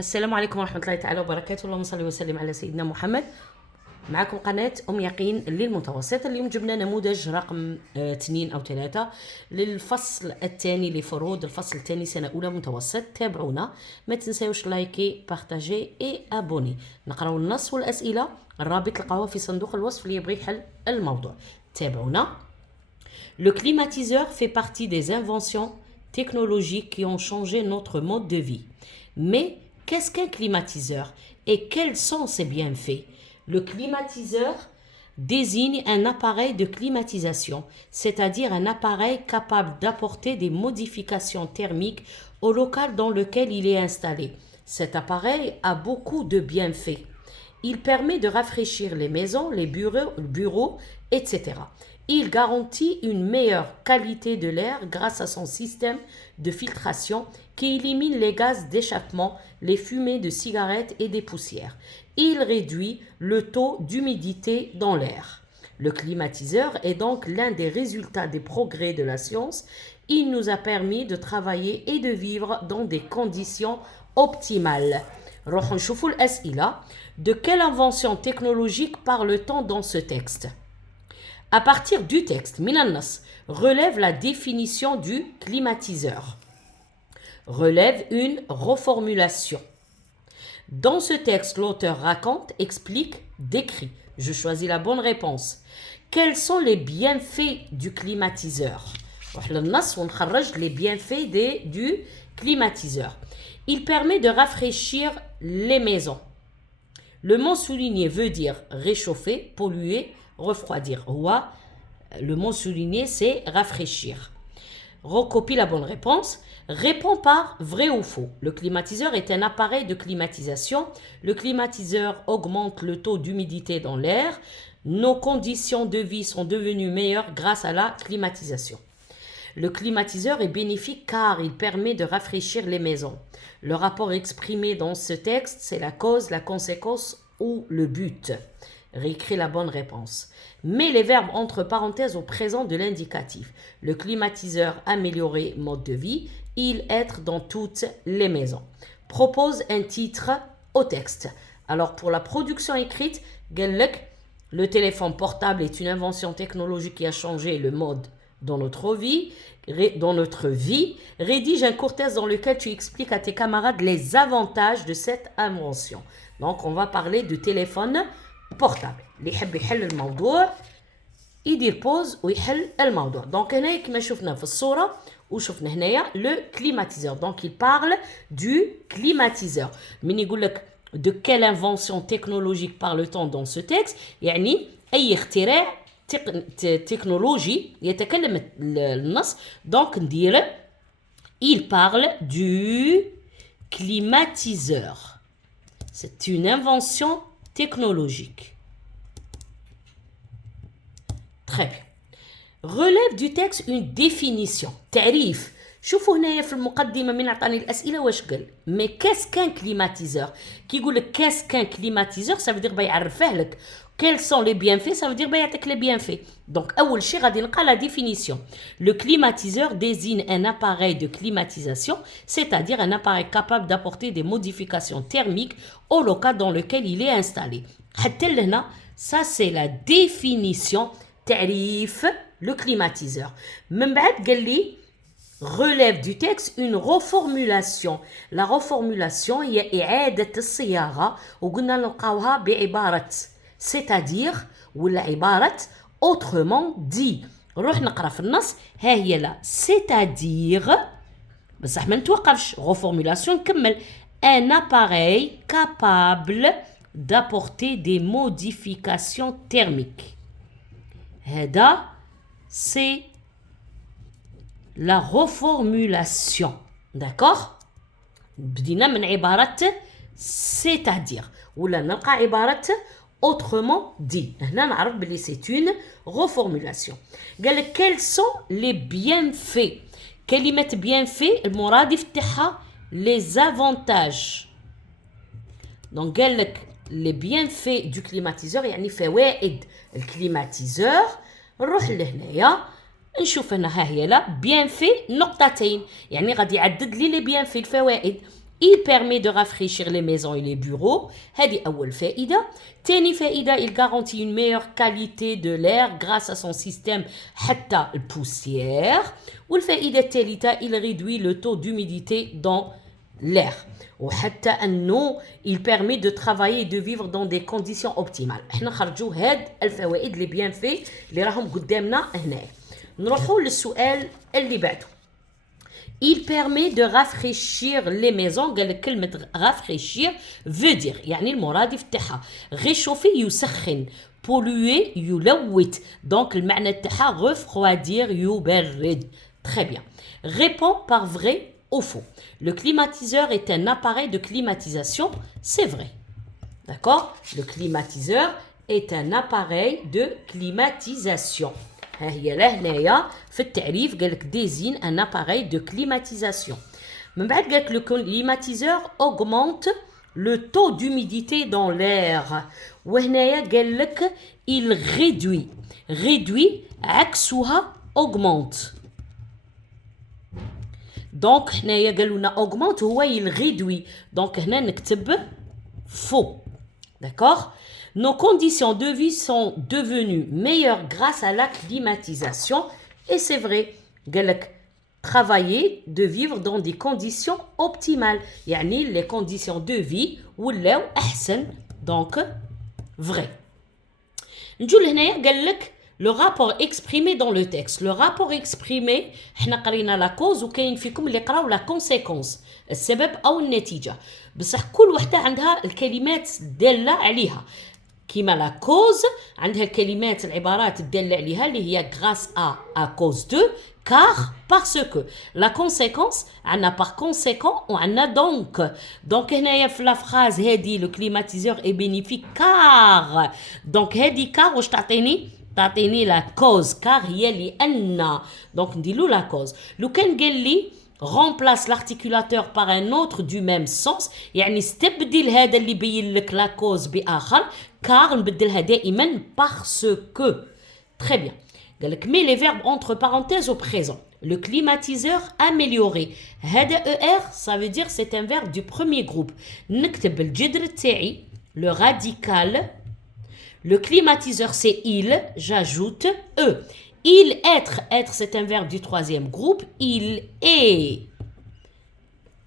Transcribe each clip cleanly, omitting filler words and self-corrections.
السلام عليكم ورحمة الله تعالى وبركاته. اللهم صل وسلم على سيدنا محمد. معكم قناة يقين للمتوسط. اليوم جبنا نموذج رقم 2 أو 3 للفصل الثاني لفروض الفصل الثاني سنة أولى متوسط. تابعونا، ما تنساوش لايكي بارتاجي اي ابوني. نقراو النص والأسئلة، الرابط تلقاوه في صندوق الوصف اللي يبغي يحل الموضوع. تابعونا. Le climatiseur fait partie des inventions technologiques qui ont changé notre mode de vie. Mais qu'est-ce qu'un climatiseur et quels sont ses bienfaits? Le climatiseur désigne un appareil de climatisation, c'est-à-dire un appareil capable d'apporter des modifications thermiques au local dans lequel il est installé. Cet appareil a beaucoup de bienfaits. Il permet de rafraîchir les maisons, les bureaux, etc. Il garantit une meilleure qualité de l'air grâce à son système de filtration qui élimine les gaz d'échappement, les fumées de cigarettes et des poussières. Il réduit le taux d'humidité dans l'air. Le climatiseur est donc l'un des résultats des progrès de la science. Il nous a permis de travailler et de vivre dans des conditions optimales. روحوا نشوفوا الأسئلة. De quelle invention technologique parle-t-on dans ce texte? À partir du texte, Minanas relève la définition du climatiseur. Relève une reformulation. Dans ce texte, l'auteur raconte, explique, décrit. Je choisis la bonne réponse. Quels sont les bienfaits du climatiseur? Les bienfaits du climatiseur. Il permet de rafraîchir les maisons. Le mot souligné veut dire réchauffer, polluer, refroidir. Le mot souligné, c'est rafraîchir. Recopie la bonne réponse. Réponds par vrai ou faux. Le climatiseur est un appareil de climatisation. Le climatiseur augmente le taux d'humidité dans l'air. Nos conditions de vie sont devenues meilleures grâce à la climatisation. Le climatiseur est bénéfique car il permet de rafraîchir les maisons. Le rapport exprimé dans ce texte, c'est la cause, la conséquence ou le but. Réécris la bonne réponse. Mets les verbes entre parenthèses au présent de l'indicatif. Le climatiseur améliorer mode de vie. Il être dans toutes les maisons. Propose un titre au texte. Alors pour la production écrite, le téléphone portable est une invention technologique qui a changé le mode dans notre vie. Rédige un court texte dans lequel tu expliques à tes camarades les avantages de cette invention. Donc on va parler du téléphone portable. اللي يحب يحل الموضوع يدير بوز ويحل الموضوع. Donc هنا كما شفنا في الصورة وشفنا هنايا le climatiseur. Donc il parle du climatiseur. من يقول لك de quelle invention technologique parle-t-on dans ce texte؟ يعني أي اختراع تكنولوجي يتكلم النص. Donc ندير il parle du climatiseur. C'est une invention technologique. Très bien. Relève du texte une définition. تعريف. شوفوا هنايا في المقدمة من عطاني الأسئلة واش قال. Mais qu'est-ce qu'un climatiseur? كي يقول لك qu'est-ce qu'un climatiseur ça veut dire بيعرفه لك. Quels sont les bienfaits? Ça veut dire بيعطيك les bienfaits. Donc أول شيء غادي نلقى la définition. Le climatiseur désigne un appareil de climatisation, c'est-à-dire un appareil capable d'apporter des modifications thermiques au local dans lequel il est installé. حتى لهنا ça c'est la définition. تعريف le climatiseur. من بعد قال لي relève du texte une reformulation. La reformulation هي إعادة الصياغة وقلنا نلقاوها بعبارة c'est-à-dire ولا عبارة autrement dit. نروح نقرا في النص. ها هي لا c'est-à-dire بصح ما نتوقفش. reformulation نكمل. Un appareil capable d'apporter des modifications thermiques. هذا c'est la reformulation. D'accord? بدينا من عبارة c'est-à-dire ولا نلقى عبارة autrement dit. هنا نعرف بلي c'est une reformulation. قال لك quels sont les bienfaits. كلمة bienfait المرادف تاعها les avantages. donc قال لك les bienfaits du climatiseur يعني فوائد الكليماتيزور. نروح لهنايا نشوف هنا ها هي لا bienfait نقطتين يعني غادي يعدد لي les bienfaits الفوائد. il permet de rafraîchir les maisons et les bureaux. هذه أول فائدة. تاني فائدة, il garantit une meilleure qualité de l'air grâce à son système حتى البوسيير. والفائدة الثالثة, il réduit le taux d'humidité dans l'air. وحتى أنه il permet de travailler et de vivre dans des conditions optimales. احنا خرجوا هاد الفوائد اللي بيان في اللي راهم قدامنا هنا. نروحوا للسؤال اللي بعده. Il permet de rafraîchir les maisons. قال لك كلمة rafraîchir veut dire يعني المرادف تاعها réchauffer يسخن, polluer يلوث, donc المعنى تاعها refroidir يبرد. Très bien. Réponds par vrai ou faux. Le climatiseur est un appareil de climatisation. C'est vrai. D'accord? Le climatiseur est un appareil de climatisation. ها هي لهنايا في التعريف قال لك désigne un appareil de climatisation. من بعد قال لك le climatiseur augmente le taux d'humidité dans l'air. وهنايا قال لك il réduit عكسها augmente. دونك هنايا قالوا لنا augmente هو il réduit. دونك هنا نكتب faux. D'accord? Nos conditions de vie sont devenues meilleures grâce à la climatisation. Et c'est vrai. قال لك travailler, de vivre dans des conditions optimales. يعني les conditions de vie ولاو أحسن. Donc vrai. نجو لهنايا قال لك le rapport exprimé dans le texte. Le rapport exprimé, احنا قرينا لا كوز وكاين فيكم اللي قراو لا كونسيكونس, السبب او النتيجه, بصح كل وحده عندها الكلمات الداله عليها. كيما لا كوز عندها الكلمات العبارات الداله عليها اللي هي grâce à cause de, car, parce que. La conséquence عندنا par conséquent وعندنا donc هنايا في لا فراز هذه le climatiseur est bénéfique car. donc هذه car واش تعطيني لا كوز, كار هي لأن. دونك نديرلو لا كوز. لو كان قال لي remplace l'articulateur par un autre du même sens, يعني استبدل هذا اللي بين لك لا كوز بآخر, كار نبدلها دائما parce que. Très bien. قال لك mets les verbes entre parenthèses au présent. Le climatiseur amélioré. هذا ER, ça veut dire c'est un verbe du premier groupe. نكتب الجذر تاعي le radical. Le climatiseur, c'est il. J'ajoute E. Il, être. Être, c'est un verbe du troisième groupe. Il est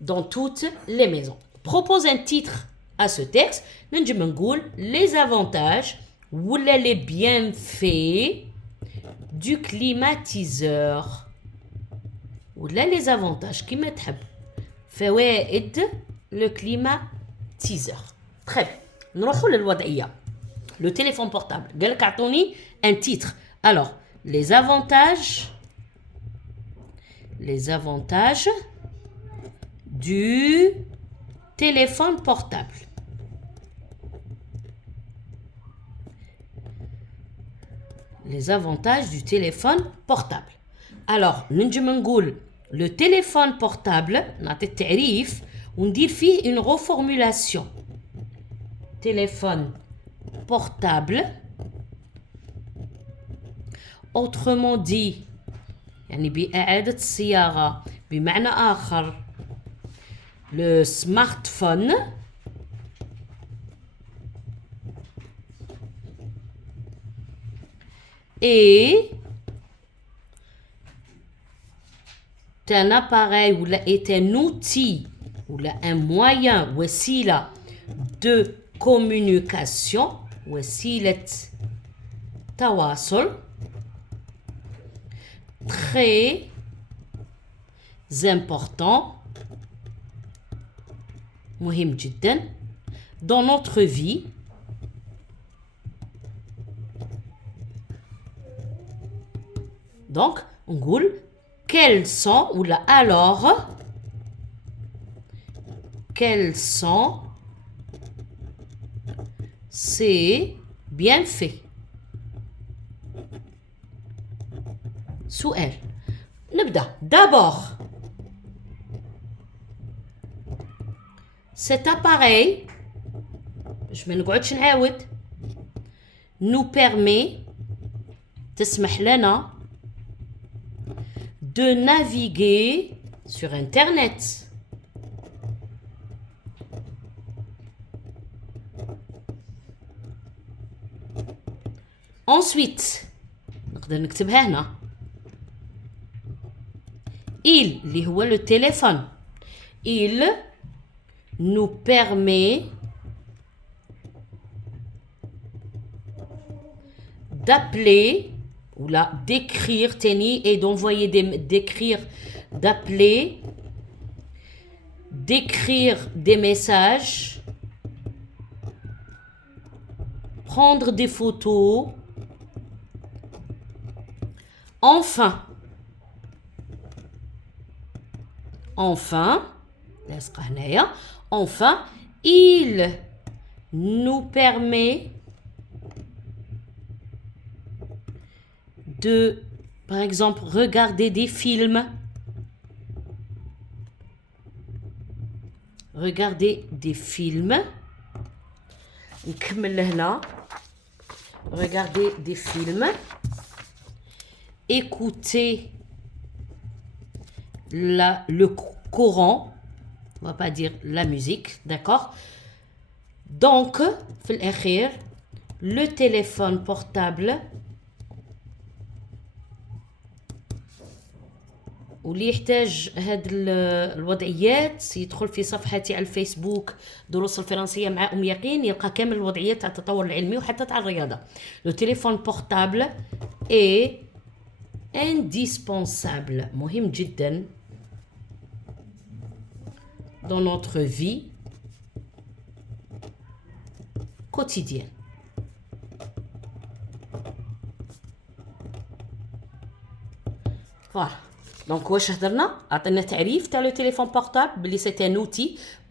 dans toutes les maisons. Propose un titre à ce texte. Les avantages ou les bienfaits du climatiseur. Ou les avantages qui m'aident. فوائد le climatiseur. Très bien. نروحوا للوضعية. Le téléphone portable. قال لك اعطوني un titre. Alors, les avantages du téléphone portable. Les avantages du téléphone portable. Alors, ننجم نقول le téléphone portable, نعطي التعريف وندير فيه une reformulation. Téléphone portable, autrement dit يعني بإعادة الصياغة بمعنى آخر le smartphone est un appareil ou est un outil ou un moyen وسيلة de communication وسيلة تواصل très important مهم جدا dans notre vie donc نقول quels sont ou là alors quels sont ces bienfaits. سؤال نبدأ. D'abord, cet appareil, je ما نقعدش نعاود, nous permet, تسمح لنا, de naviguer sur Internet. ensuite نقدر نكتبها هنا il اللي هو le téléphone il nous permet d'appeler ou là d'écrire تاني et d'envoyer d'écrire des messages, prendre des photos. Enfin, il nous permet de, par exemple, regarder des films. Regarder des films. Regarder des films. Écouter le Coran. On va pas dire la musique, d'accord? Donc, le téléphone portable واللي يحتاج هاد الوضعيات يدخل في صفحتي على الفيسبوك دروس الفرنسية مع أم يقين يلقى كامل الوضعيات تاع التطور العلمي وحتى تاع الرياضة. لو تليفون بورتابل اي indispensable مهم جدا dans notre vie quotidienne. Voilà. دونك واش هضرنا عطينا تعريف تاع لو تليفون بورتابل بلي سي ان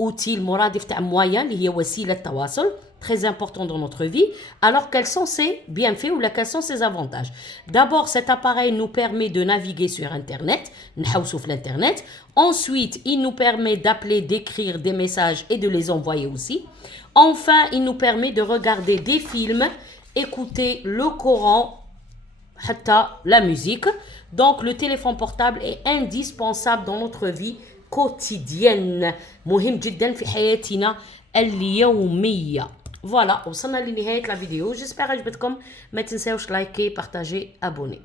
اوتي المرادف تاع مويان اللي هي وسيله تواصل très important dans notre vie. Alors quels sont ses bienfaits ou quels sont ses avantages? D'abord, cet appareil nous permet de naviguer sur internet, نحوسو في l'internet. Ensuite, il nous permet d'appeler, d'écrire des messages et de les envoyer aussi. Enfin, il nous permet de regarder des films, écouter le Coran, حتى la musique. Donc le téléphone portable est indispensable dans notre vie quotidienne. مهم جدا في حياتنا اليومية. Voilà, وصلنا لنهاية la vidéo. J'espère عجبتكم. ما تنساوش لايكي، بارتاجي، ابوني.